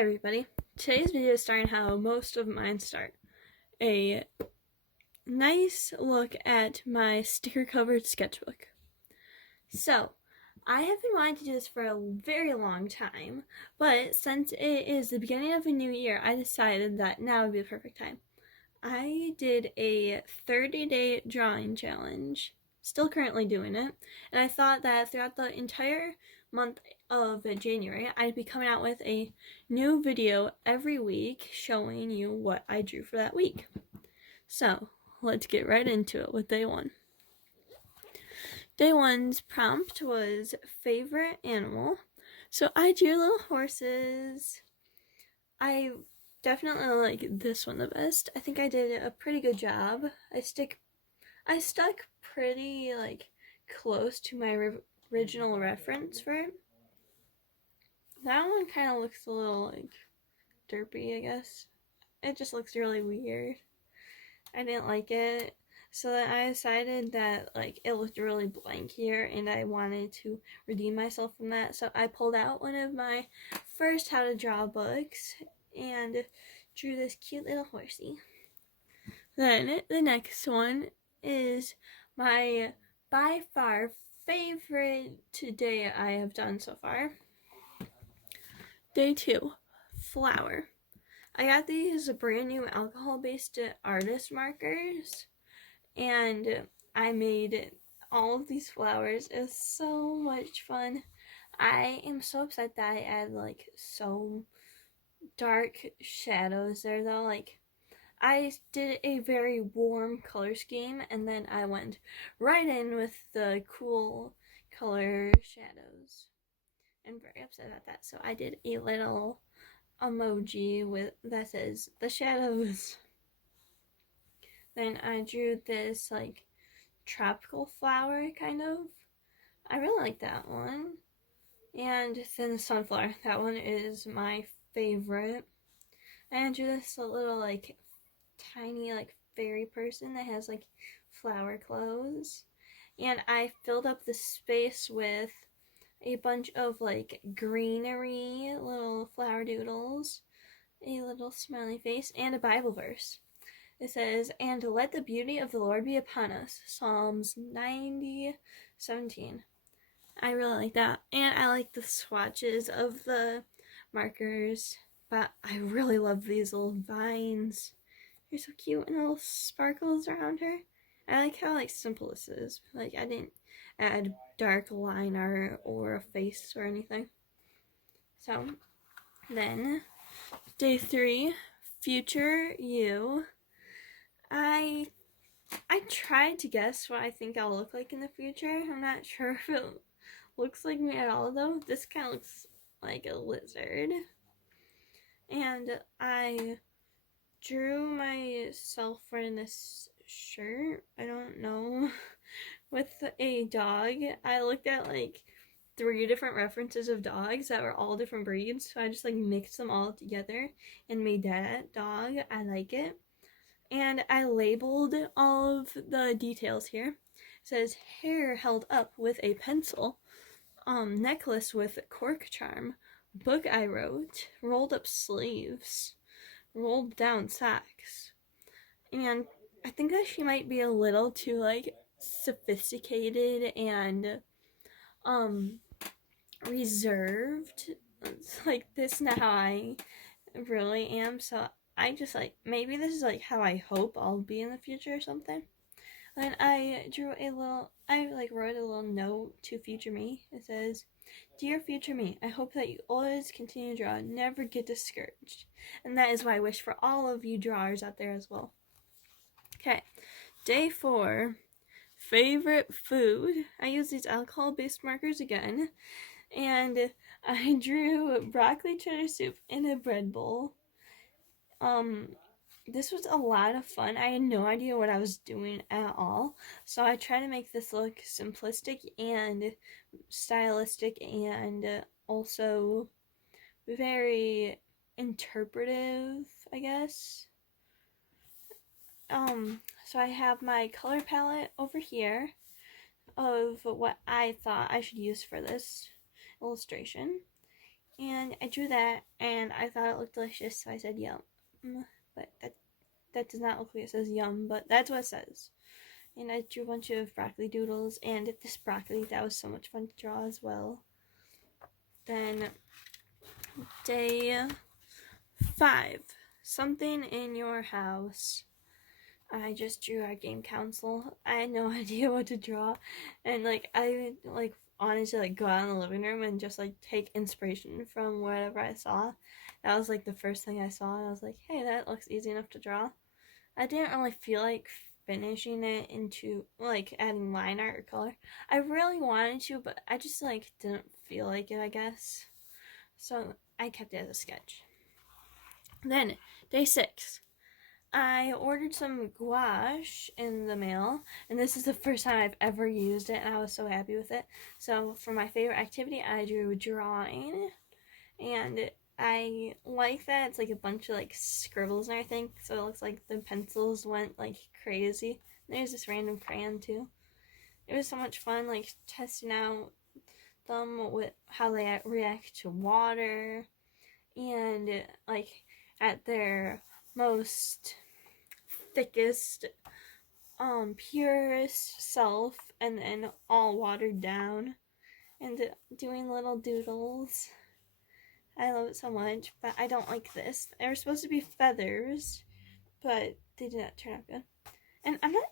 Hey everybody, today's video is starting how most of mine start. A nice look at my sticker covered sketchbook. So, I have been wanting to do this for a very long time, but since it is the beginning of a new year, I decided that now would be the perfect time. I did a 30-day drawing challenge, still currently doing it, and I thought that throughout the entire month of January, I'd be coming out with a new video every week showing you what I drew for that week. So, let's get right into it with day one. Day one's prompt was favorite animal. So I drew little horses. I definitely like this one the best. I think I did a pretty good job. I stuck pretty close to my original reference for it. That one kind of looks a little derpy, I guess. It just looks really weird. I didn't like it. So then I decided that it looked really blank here and I wanted to redeem myself from that. So I pulled out one of my first how to draw books and drew this cute little horsey. Then the next one is my by far favorite day I have done so far. Day two, flower. I got these brand new alcohol-based artist markers and I made all of these flowers. It was so much fun. I am so upset that I added so dark shadows there though. I did a very warm color scheme and then I went right in with the cool color shadows. I'm very upset about that. So I did a little emoji that says the shadows. Then I drew this tropical flower kind of. I really like that one. And then the sunflower. That one is my favorite. And I drew this little tiny fairy person that has flower clothes. And I filled up the space with a bunch of greenery, little flower doodles, a little smiley face, and a Bible verse. It says, "And let the beauty of the Lord be upon us." Psalms 90:17. I really like that. And I like the swatches of the markers. But I really love these little vines. They're so cute and little sparkles around her. I like how simple this is. I didn't add dark line art or a face or anything. So then day 3, future you. I tried to guess what I think I'll look like in the future. I'm not sure if it looks like me at all though. This kind of looks like a lizard. And I drew myself wearing this shirt, I don't know, with a dog. I looked at 3 different references of dogs that were all different breeds, so I just mixed them all together and made that dog. I like it. And I labeled all of the details here. It says hair held up with a pencil, necklace with cork charm, book I wrote, rolled up sleeves, rolled down socks. And I think that she might be a little too sophisticated and reserved. It's this is not how I really am, so I just maybe this is how I hope I'll be in the future or something. And I drew a little, I wrote a little note to future me. It says, "Dear future me, I hope that you always continue to draw and never get discouraged." And that is what I wish for all of you drawers out there as well. Okay, day 4, favorite food. I used these alcohol-based markers again, and I drew broccoli cheddar soup in a bread bowl. This was a lot of fun. I had no idea what I was doing at all, so I tried to make this look simplistic and stylistic and also very interpretive, I guess. So I have my color palette over here of what I thought I should use for this illustration. And I drew that, and I thought it looked delicious, so I said yum. But that does not look like it says yum, but that's what it says. And I drew a bunch of broccoli doodles, and this broccoli, that was so much fun to draw as well. Then day 5, something in your house. I just drew our game council. I had no idea what to draw, and I honestly go out in the living room and just take inspiration from whatever I saw. That was the first thing I saw, and I was like, hey, that looks easy enough to draw. I didn't really feel like finishing it into adding line art or color. I really wanted to, but I just didn't feel like it, I guess. So I kept it as a sketch. Then day 6. I ordered some gouache in the mail, and this is the first time I've ever used it, and I was so happy with it. So for my favorite activity, I drew drawing, and I like that it's a bunch of scribbles and everything, so it looks like the pencils went crazy. There's this random crayon too. It was so much fun testing out them with how they react to water, and at their most thickest purest self, and then all watered down, and doing little doodles. I love it so much, but I don't like this. They were supposed to be feathers, but they did not turn out good. And I'm not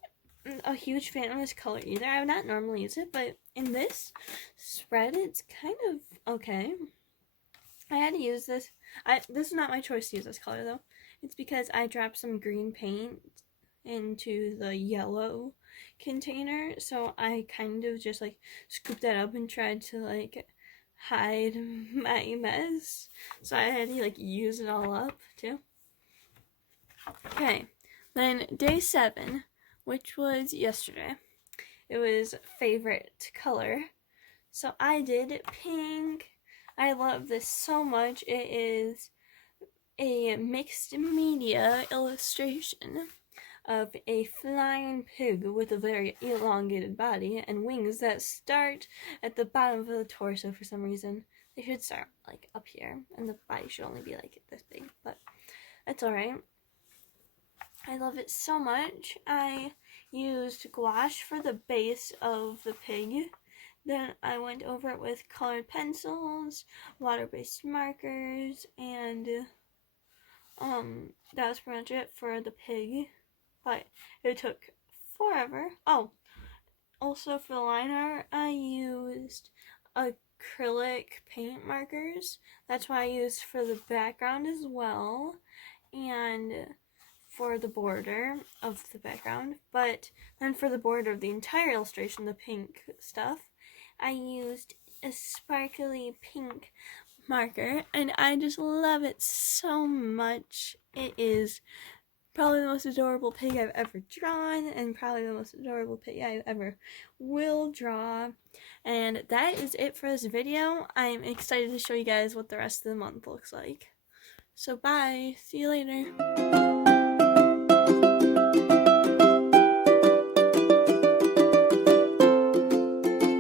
a huge fan of this color either. I would not normally use it, but in this spread, it's kind of okay. I had to use this. This is not my choice to use this color, though. It's because I dropped some green paint into the yellow container, so I kind of just scooped that up and tried to hide my mess. So I had to use it all up too. Okay, then day 7, which was yesterday. It was favorite color. So I did pink. I love this so much. It is a mixed media illustration of a flying pig with a very elongated body and wings that start at the bottom of the torso for some reason. They should start up here, and the body should only be this big, but that's alright. I love it so much. I used gouache for the base of the pig. Then I went over it with colored pencils, water-based markers, and that was pretty much it for the pig. But it took forever. Oh, also for the line art, I used acrylic paint markers. That's what I used for the background as well, and for the border of the background. But then for the border of the entire illustration, the pink stuff, I used a sparkly pink marker, and I just love it so much. It is probably the most adorable pig I've ever drawn, and probably the most adorable pig I ever will draw. And that is it for this video. I'm excited to show you guys what the rest of the month looks like. So bye, see you later.